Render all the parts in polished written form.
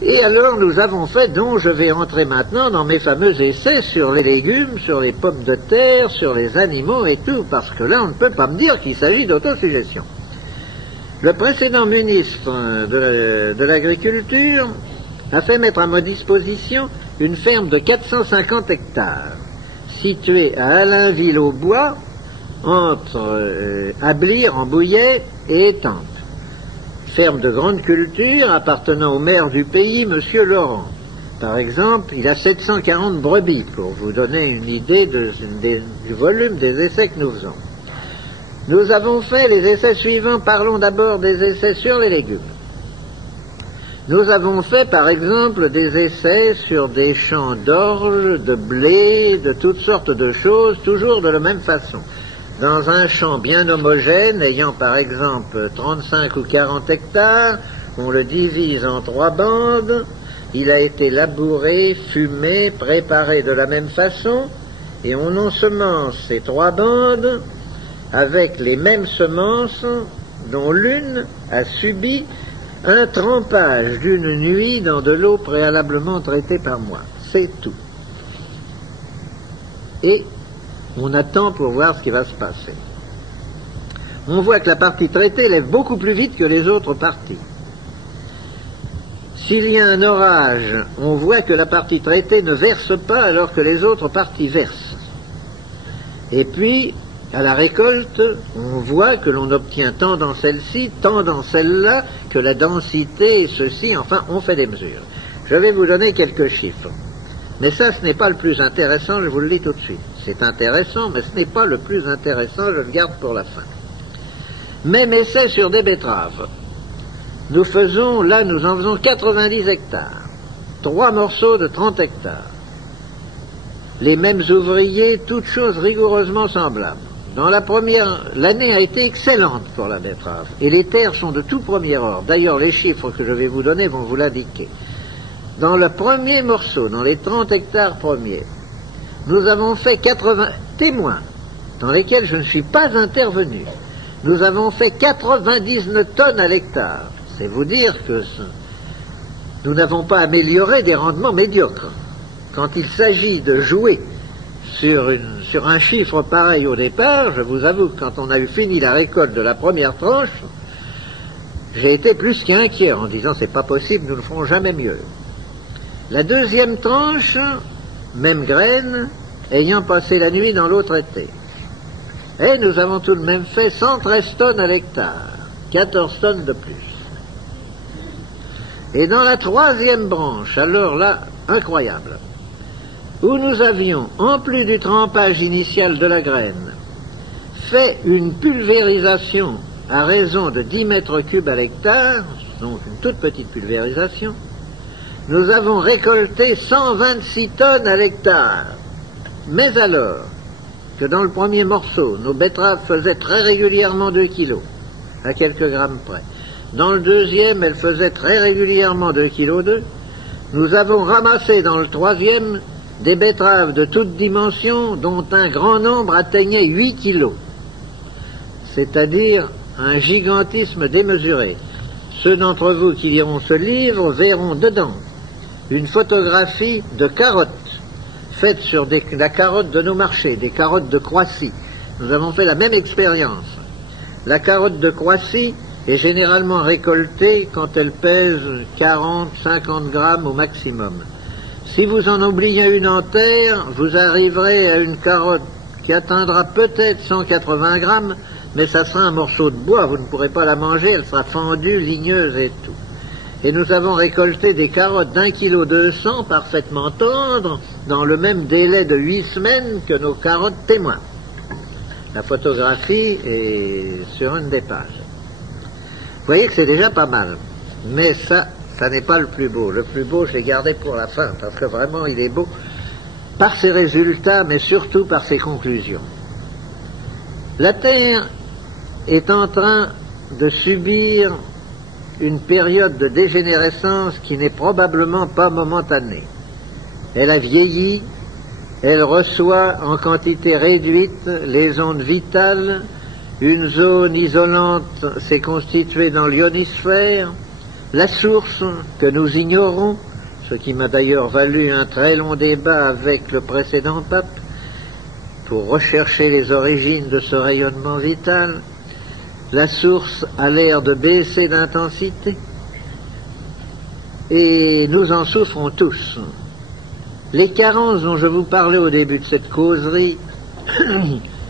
Et alors nous avons fait, dont je vais entrer maintenant dans mes fameux essais sur les légumes, sur les pommes de terre, sur les animaux et tout, parce que là on ne peut pas me dire qu'il s'agit d'autosuggestion. Le précédent ministre de l'Agriculture a fait mettre à ma disposition une ferme de 450 hectares, située à Allainville-au-Bois, entre Ablire en Bouillet et Étampes. Ferme de grande culture appartenant au maire du pays, M. Laurent. Par exemple, il a 740 brebis, pour vous donner une idée du volume des essais que nous faisons. Nous avons fait les essais suivants. Parlons d'abord des essais sur les légumes. Nous avons fait, par exemple, des essais sur des champs d'orge, de blé, de toutes sortes de choses, toujours de la même façon. Dans un champ bien homogène, ayant par exemple 35 ou 40 hectares, on le divise en 3 bandes, il a été labouré, fumé, préparé de la même façon, et on ensemence ces 3 bandes avec les mêmes semences, dont l'une a subi un trempage d'une nuit dans de l'eau préalablement traitée par moi. C'est tout. Et on attend pour voir ce qui va se passer. On voit que la partie traitée lève beaucoup plus vite que les autres parties. S'il y a un orage, on voit que la partie traitée ne verse pas alors que les autres parties versent. Et puis, à la récolte, on voit que l'on obtient tant dans celle-ci, tant dans celle-là, que la densité et ceci, enfin, on fait des mesures. Je vais vous donner quelques chiffres. Mais ça, ce n'est pas le plus intéressant, je vous le dis tout de suite. C'est intéressant, mais ce n'est pas le plus intéressant, je le garde pour la fin. Même essai sur des betteraves. Nous en faisons 90 hectares. 3 morceaux de 30 hectares. Les mêmes ouvriers, toutes choses rigoureusement semblables. L'année a été excellente pour la betterave. Et les terres sont de tout premier ordre. D'ailleurs, les chiffres que je vais vous donner vont vous l'indiquer. Dans le premier morceau, dans les 30 hectares premiers, nous avons fait 80 témoins, dans lesquels je ne suis pas intervenu. Nous avons fait 99 tonnes à l'hectare. C'est vous dire que nous n'avons pas amélioré des rendements médiocres. Quand il s'agit de jouer sur un chiffre pareil au départ, je vous avoue que quand on a eu fini la récolte de la première tranche, j'ai été plus qu'inquiet en disant c'est pas possible, nous ne ferons jamais mieux. La deuxième tranche, même graine, ayant passé la nuit dans l'eau traitée. Et nous avons tout de même fait 113 tonnes à l'hectare, 14 tonnes de plus. Et dans la troisième branche, alors là, incroyable, où nous avions, en plus du trempage initial de la graine, fait une pulvérisation à raison de 10 mètres cubes à l'hectare, donc une toute petite pulvérisation, nous avons récolté 126 tonnes à l'hectare. Mais alors que dans le premier morceau, nos betteraves faisaient très régulièrement 2 kilos, à quelques grammes près. Dans le deuxième, elles faisaient très régulièrement 2,2 kg. Nous avons ramassé dans le troisième des betteraves de toutes dimensions, dont un grand nombre atteignait 8 kilos. C'est-à-dire un gigantisme démesuré. Ceux d'entre vous qui liront ce livre verront dedans une photographie de carottes, faites sur la carotte de nos marchés, des carottes de Croissy. Nous avons fait la même expérience. La carotte de Croissy est généralement récoltée quand elle pèse 40-50 grammes au maximum. Si vous en oubliez une en terre, vous arriverez à une carotte qui atteindra peut-être 180 grammes, mais ça sera un morceau de bois, vous ne pourrez pas la manger, elle sera fendue, ligneuse et tout. Et nous avons récolté des carottes d'1,2 kg parfaitement tendres, dans le même délai de 8 semaines que nos carottes témoins. La photographie est sur une des pages. Vous voyez que c'est déjà pas mal. Mais ça n'est pas le plus beau. Le plus beau, je l'ai gardé pour la fin, parce que vraiment, il est beau par ses résultats, mais surtout par ses conclusions. La Terre est en train de subir une période de dégénérescence qui n'est probablement pas momentanée. Elle a vieilli, elle reçoit en quantité réduite les ondes vitales, une zone isolante s'est constituée dans l'ionosphère, la source que nous ignorons, ce qui m'a d'ailleurs valu un très long débat avec le précédent pape, pour rechercher les origines de ce rayonnement vital. La source a l'air de baisser d'intensité, et nous en souffrons tous. Les carences dont je vous parlais au début de cette causerie,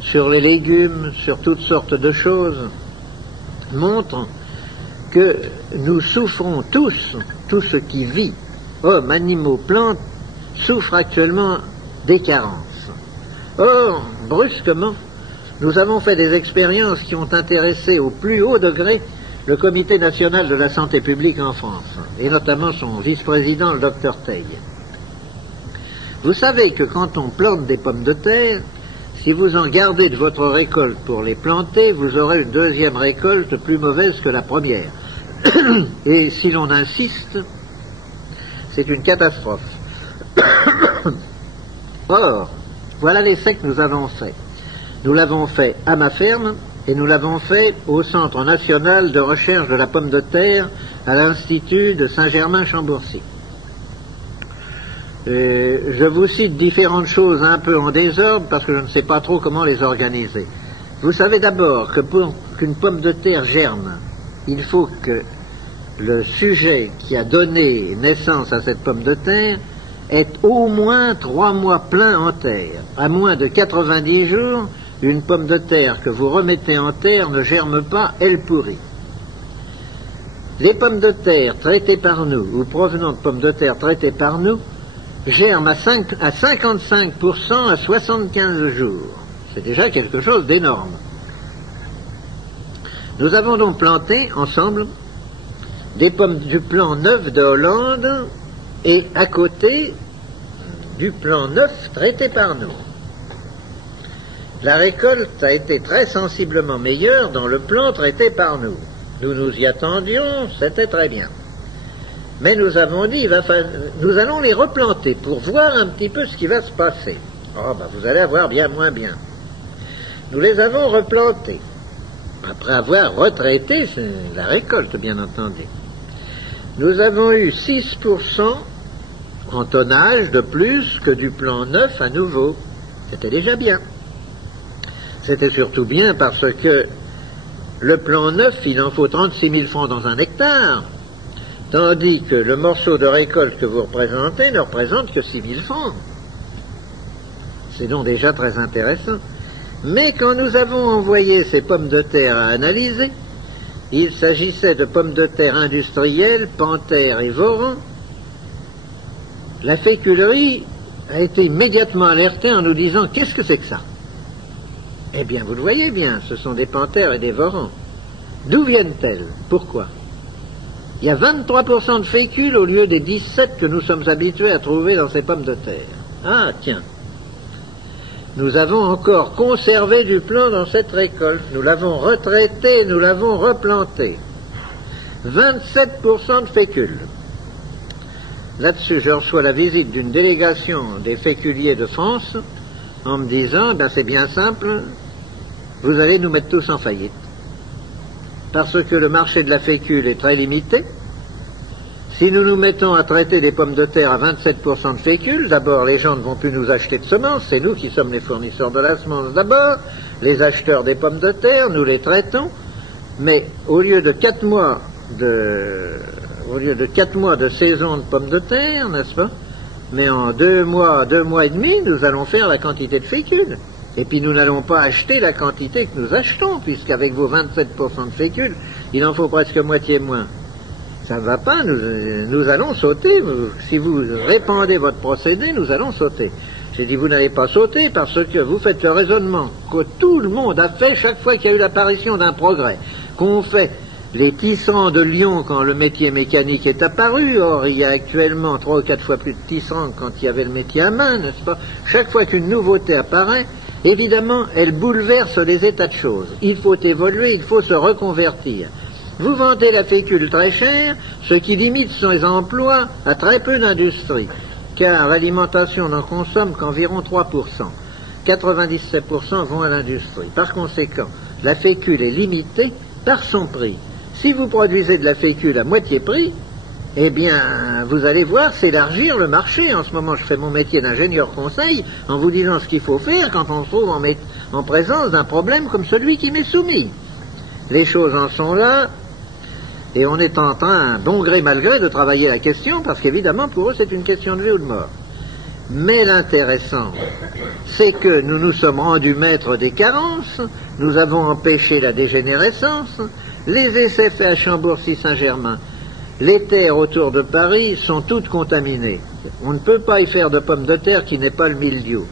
sur les légumes, sur toutes sortes de choses, montrent que nous souffrons tous, tout ce qui vit, hommes, animaux, plantes, souffrent actuellement des carences. Or, brusquement, nous avons fait des expériences qui ont intéressé au plus haut degré le Comité national de la santé publique en France, et notamment son vice-président, le docteur Teil. Vous savez que quand on plante des pommes de terre, si vous en gardez de votre récolte pour les planter, vous aurez une deuxième récolte plus mauvaise que la première. Et si l'on insiste, c'est une catastrophe. Or, voilà l'essai que nous avons fait. Nous l'avons fait à ma ferme et nous l'avons fait au Centre national de recherche de la pomme de terre à l'Institut de Saint-Germain-Chambourcy. Je vous cite différentes choses un peu en désordre parce que je ne sais pas trop comment les organiser. Vous savez d'abord que pour qu'une pomme de terre germe, il faut que le sujet qui a donné naissance à cette pomme de terre ait au moins 3 mois pleins en terre. À moins de 90 jours, une pomme de terre que vous remettez en terre ne germe pas, elle pourrit. Les pommes de terre traitées par nous, ou provenant de pommes de terre traitées par nous, germent à 55% à 75 jours. C'est déjà quelque chose d'énorme. Nous avons donc planté ensemble des pommes du plan neuf de Hollande et à côté du plan neuf traité par nous. La récolte a été très sensiblement meilleure dans le plan traité par nous. Nous nous y attendions, c'était très bien. Mais nous avons dit, nous allons les replanter pour voir un petit peu ce qui va se passer. Oh, vous allez avoir bien moins bien. Nous les avons replantés, après avoir retraité la récolte, bien entendu. Nous avons eu 6% en tonnage de plus que du plan neuf à nouveau. C'était déjà bien. C'était surtout bien parce que le plan neuf, il en faut 36 000 francs dans un hectare, tandis que le morceau de récolte que vous représentez ne représente que 6 000 francs. C'est donc déjà très intéressant. Mais quand nous avons envoyé ces pommes de terre à analyser, il s'agissait de pommes de terre industrielles, Panthère et Voran. La féculerie a été immédiatement alertée en nous disant « Qu'est-ce que c'est que ça ?» Eh bien, vous le voyez bien, ce sont des Panthères et des Vorans. D'où viennent-elles? Pourquoi? Il y a 23% de fécule au lieu des 17 que nous sommes habitués à trouver dans ces pommes de terre. Ah, tiens. Nous avons encore conservé du plan dans cette récolte. Nous l'avons retraité, nous l'avons replanté. 27% de fécule. Là-dessus, je reçois la visite d'une délégation des féculiers de France en me disant, c'est bien simple, vous allez nous mettre tous en faillite. Parce que le marché de la fécule est très limité. Si nous nous mettons à traiter des pommes de terre à 27% de fécule, d'abord les gens ne vont plus nous acheter de semences, c'est nous qui sommes les fournisseurs de la semence d'abord, les acheteurs des pommes de terre, nous les traitons, mais au lieu de 4 mois de saison de pommes de terre, n'est-ce pas? Mais en 2 mois et demi, nous allons faire la quantité de fécule. Et puis nous n'allons pas acheter la quantité que nous achetons, puisqu'avec vos 27% de fécule, il en faut presque moitié moins. Ça ne va pas, nous allons sauter. Si vous répandez votre procédé, nous allons sauter. J'ai dit, vous n'allez pas sauter parce que vous faites le raisonnement que tout le monde a fait chaque fois qu'il y a eu l'apparition d'un progrès. Qu'on fait les tisserands de Lyon quand le métier mécanique est apparu. Or, il y a actuellement 3 ou 4 fois plus de tisserands que quand il y avait le métier à main, n'est-ce pas? Chaque fois qu'une nouveauté apparaît, évidemment, elle bouleverse des états de choses. Il faut évoluer, il faut se reconvertir. Vous vendez la fécule très chère, ce qui limite ses emplois à très peu d'industrie, car l'alimentation n'en consomme qu'environ 3%. 97% vont à l'industrie. Par conséquent, la fécule est limitée par son prix. Si vous produisez de la fécule à moitié prix, eh bien, vous allez voir s'élargir le marché. En ce moment, je fais mon métier d'ingénieur conseil en vous disant ce qu'il faut faire quand on se trouve en présence d'un problème comme celui qui m'est soumis. Les choses en sont là, et on est en train, bon gré mal gré, de travailler la question, parce qu'évidemment, pour eux, c'est une question de vie ou de mort. Mais l'intéressant, c'est que nous nous sommes rendus maîtres des carences, nous avons empêché la dégénérescence, les essais faits à Chambourcy-Saint-Germain, les terres autour de Paris sont toutes contaminées. On ne peut pas y faire de pommes de terre qui n'est pas le mildiou.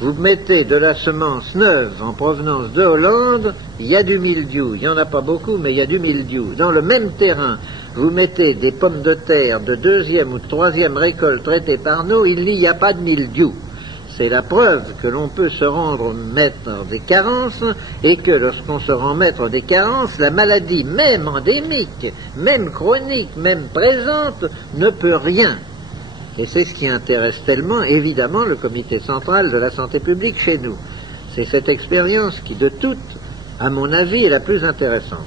Vous mettez de la semence neuve en provenance de Hollande, il y a du mildiou. Il n'y en a pas beaucoup, mais il y a du mildiou. Dans le même terrain, vous mettez des pommes de terre de deuxième ou de troisième récolte traitées par nous, il n'y a pas de mildiou. C'est la preuve que l'on peut se rendre maître des carences et que lorsqu'on se rend maître des carences, la maladie, même endémique, même chronique, même présente, ne peut rien. Et c'est ce qui intéresse tellement, évidemment, le comité central de la santé publique chez nous. C'est cette expérience qui, de toutes, à mon avis, est la plus intéressante.